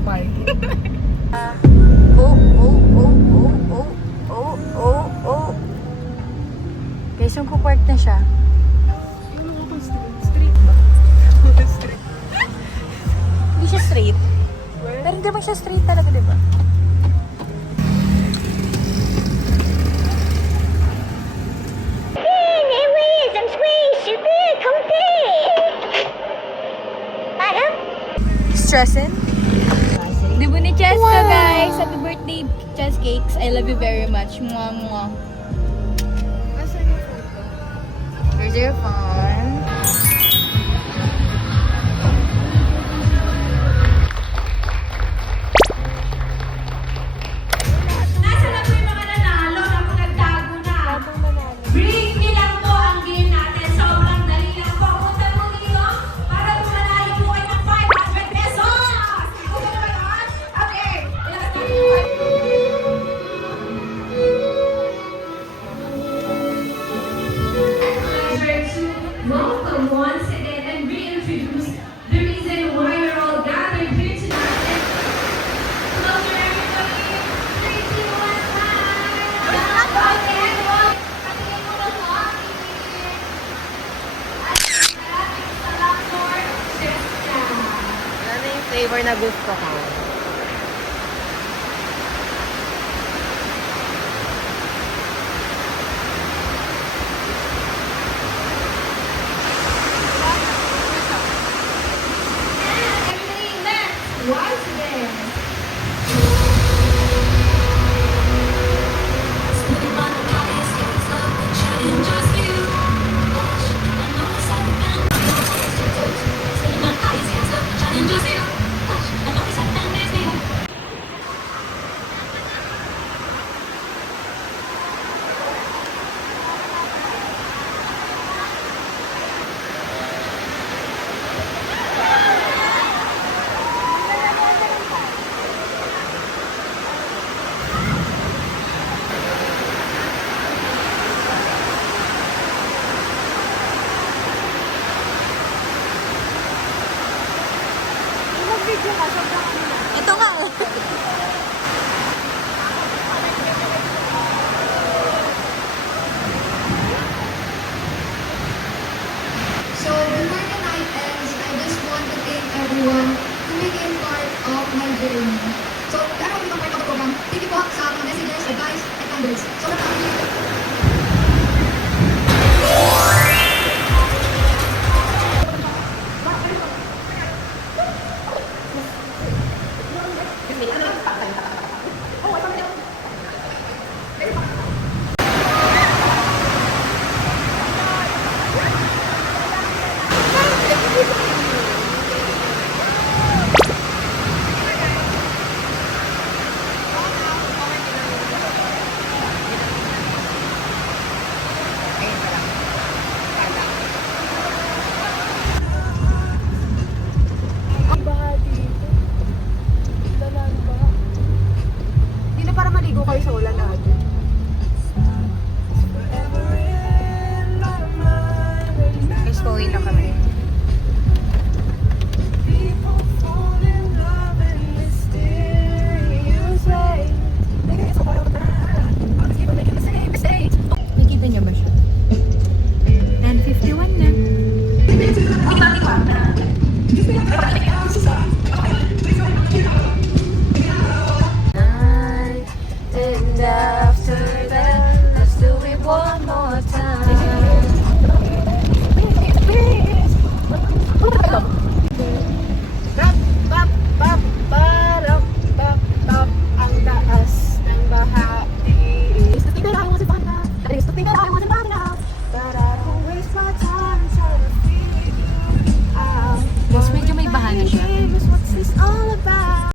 sa parking. Guys, yung park na siya. Street ba? Street. Hindi siya straight. Pero hindi naman siya straight talaga, di ba? Stressing? Dibu ni Cheska, guys! Happy birthday, Ches Cakes! I love you very much. Mwah, mwah. Asan yung photo? Here's your phone. Nasa na po yung mga nanalo na kung nagtago na? Brief niyo lang po ang game natin. Sobrang dali lang po. Punta mo dito para pumanalo po kayo ng 500 pesos! Gusto na ba yun? Okay. Let's go. Pleasure to welcome once again and reintroduce the reason why we're all gathered here tonight. Close your everybody. 3, 2, 1, time! Again, well, patingin mo na po ang maraming salamat for Cheska. Ano yung flavor na gusto ko? And everybody, let's watch this. Ito nga. So before the night ends, I just want to thank everyone who became part of my journey. So kaya ako part of the program, thank you po sa mga messages, advice, and handles. So Hindi na para maligo kayo sa ulan natin. Guys, pauwi na kami. Nakita niyo ba siya? 10:51 na.